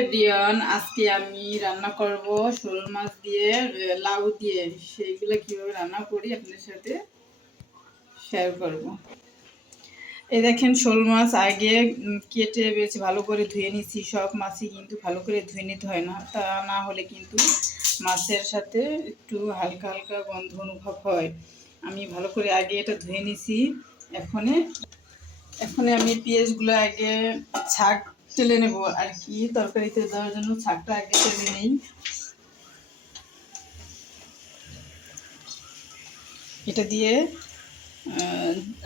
Everyone, আজকে আমি রান্না করব শোল মাছ দিয়ে লাউ দিয়ে। সেইগুলো কিভাবে রান্না করি আপনাদের সাথে শেয়ার করব। এই দেখেন, শোল মাছ আগে কেটে বেশ ভালো করে ধুয়ে নিচ্ছি। সব মাছই কিন্তু ভালো করে ধুয়ে নিতে হয় না, তা না হলে কিন্তু মাছের সাথে একটু হালকা হালকা গন্ধ অনুভব হয়। আমি ভালো করে আগে এটা ধুয়ে নিছি। এখন আমি পেঁয়াজগুলো আগে ছাক টেলে নেব আর কি। তরকারিতে দেওয়ার জন্য ছাকটা আগে টেলে নেই। এটা দিয়ে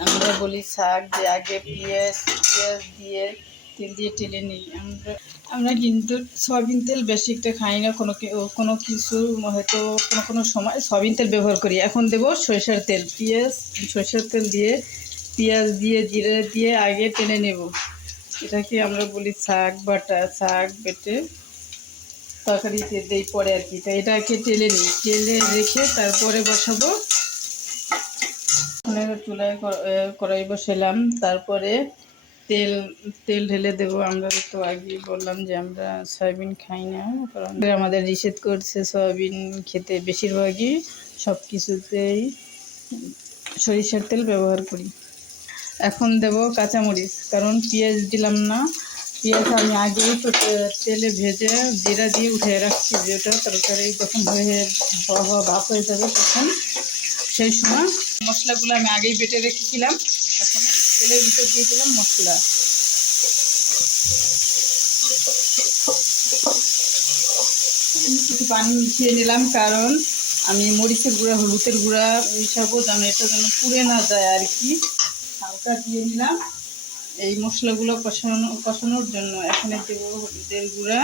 আমরা বলি শাক, যে আগে পেঁয়াজ দিয়ে তেল দিয়ে টেলে নিই। আমরা কিন্তু সয়াবিন তেল বেশি একটা খাই না, কোনো কিছু হয়তো কোনো সময় সয়াবিন তেল ব্যবহার করি। এখন দেব সরিষার তেল। সরিষার তেল দিয়ে পেঁয়াজ দিয়ে জিরে দিয়ে আগে টেনে নেব। এটাকে আমরা বলি শাক বাটা। শাক বেটে তরকারিতে দেই পরে আর কি। তাই এটাকে টেলে নিই, টেলে রেখে তারপরে বসাবো। চুলায় কড়াই বসালাম, তারপরে তেল তেল ঢেলে দেবো। আমরা তো আগেই বললাম যে আমরা সয়াবিন খাই না, কারণ আমাদের নিষেধ করছে সয়াবিন খেতে। বেশিরভাগই সব কিছুতেই সরিষার তেল ব্যবহার করি। এখন দেব কাঁচামরিচ, কারণ পেঁয়াজ দিলাম না। পেঁয়াজ আমি আগেই তো তেলে ভেজে জিরা দিয়ে উঠিয়ে রাখছি, যেটা তরকারি যখন ভাপ হয়ে যাবে তখন সেই সময় মশলাগুলো আমি আগেই বেটে রেখেছিলাম। এখন তেলের ভিতর দিয়ে দিলাম মশলা। একটু পানি মিশিয়ে নিলাম, কারণ আমি মরিচের গুঁড়া হলুদের গুঁড়া মিশাবো যেন এটা যেন পুড়ে না যায় আর কি। হালকা দিয়ে নিলাম এই মশলাগুলো কষানোর জন্য। এখানে দেব হলুদের গুঁড়া,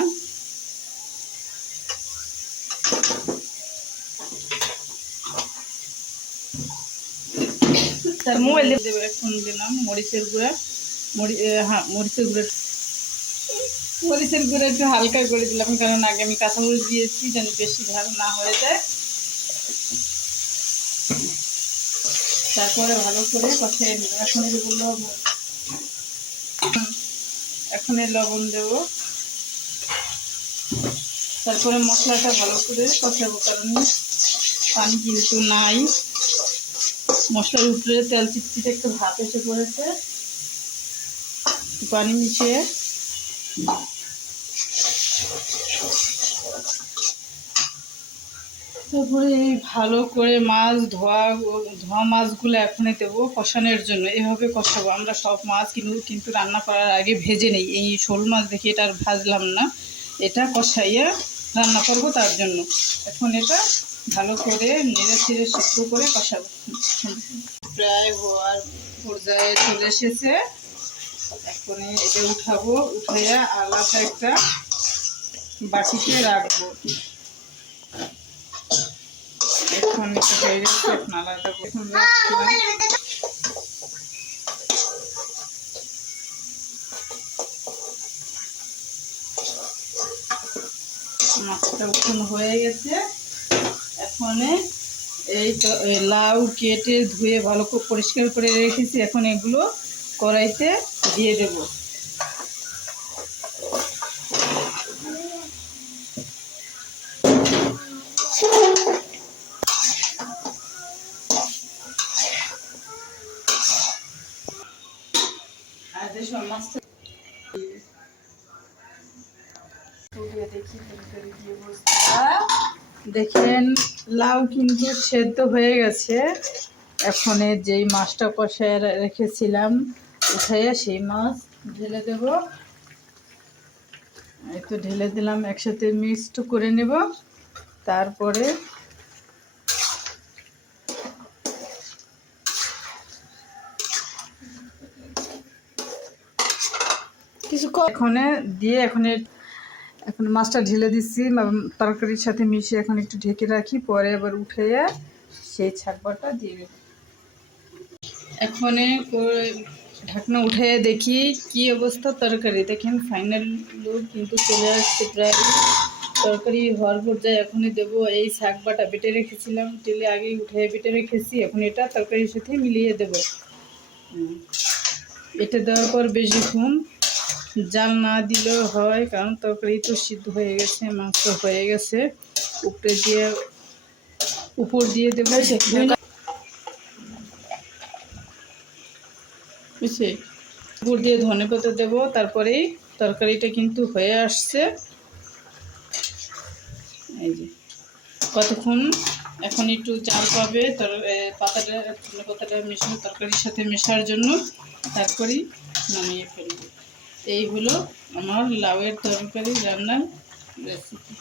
তার মোবাইল দেবো। এখন দিলাম মরিচের গুঁড়া। মরিচের গুঁড়া একটু হালকা করে দিলাম, কারণ আগে আমি কাঁচামরিচ দিয়েছি, যেন বেশি ঝাল না হয়ে যায়। তারপরে ভালো করে কষিয়ে নিলাম। এখন লবণ দেব। তারপরে মশলাটা ভালো করে কষাবো, কারণ পানি কিন্তু নাই। মশলার উপরে তেল চিটচিটে একটু ভাত এসে পড়েছে। পানি মিশিয়ে তারপরে এই ভালো করে ধোয়া মাছগুলো এখনই দেবো কষানোর জন্য। এভাবে কষাবো আমরা সব মাছ, কিন্তু রান্না করার আগে ভেজে নেই। এই শোল মাছ দেখি এটা আর ভাজলাম না, এটা কষাইয়া রান্না করবো তার জন্য। এখন এটা ভালো করে নেড়ে ছেড়ে সিদ্ধ করে কষাবো। প্রায় হওয়ার পর্যায়ে চলে এসেছে। এখন এটা উঠাবো, উঠাইয়া আলাদা একটা বাটিতে রাখবো। এখন এটা হয়ে গেছে, এখন আলাদা এখন মাছটা উঠানো হয়ে গেছে। এখন এই তো লাউ কেটে ধুয়ে ভালো করে পরিষ্কার করে রেখেছি। এখন এগুলো কড়াইতে দিয়ে দেব। আর যেসব মাছটা দেখেন, লাউ কিন্তু সেদ্ধ হয়ে গেছে। এখন যেই মাছটা কষায় রেখেছিলাম উঠাইয়া সেই মাছ ঢেলে দেব। একটু ঢেলে দিলাম, একসাথে মিক্সড করে নেব। তারপরে এখন মাছটা ঢেলে দিচ্ছি তরকারির সাথে মিশিয়ে। এখন একটু ঢেকে রাখি, পরে আবার উঠাইয়া সেই ছাকবাটা দিয়ে দেব। এখন ঢাকনা উঠে দেখি কি অবস্থা তরকারি। দেখেন ফাইনাল লুক কিন্তু চলে আসছে প্রায়। তরকারি হওয়ার পর্যায়ে এখনই দেবো এই শাক বাটা বেটে রেখেছিলাম, তেলে আগেই উঠে বেটে রেখেছি। এখন এটা তরকারির সাথে মিলিয়ে দেব। এটা দেওয়ার পর বেশিক্ষণ জাল না দিলেও হয়, কারণ তরকারি তো সিদ্ধ হয়ে গেছে, মাংস হয়ে গেছে। উপর দিয়ে দেবো বুঝছি, উপর দিয়ে ধনেপাতা দেবো। তারপরেই তরকারিটা কিন্তু হয়ে আসছে। এই যে কতক্ষণ, এখন একটু জাল পাবে পাতাটা, ধনেপাতাটা মিশানো তরকারির সাথে মেশার জন্য, তারপরেই নামিয়ে ফেলবো। এই হলো আমার লাউয়ের তরকারি রান্নার রেসিপি।